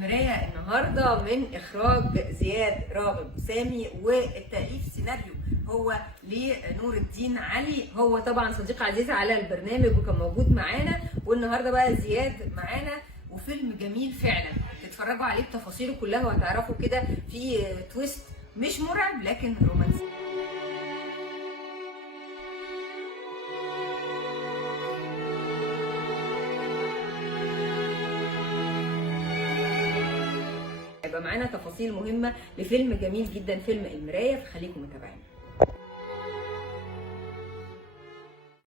المراية النهاردة من إخراج زياد راغب سامي، والتأليف سيناريو هو لنور الدين علي. هو طبعا صديق عزيز على البرنامج وكان موجود معانا، والنهاردة بقى زياد معانا، وفيلم جميل فعلا. تتفرجوا عليه بتفاصيله كلها وهتعرفوا كده في تويست مش مرعب لكن رومانسي. هيبقى معانا تفاصيل مهمة لفيلم جميل جدا، فيلم المراية، فخليكم متابعين.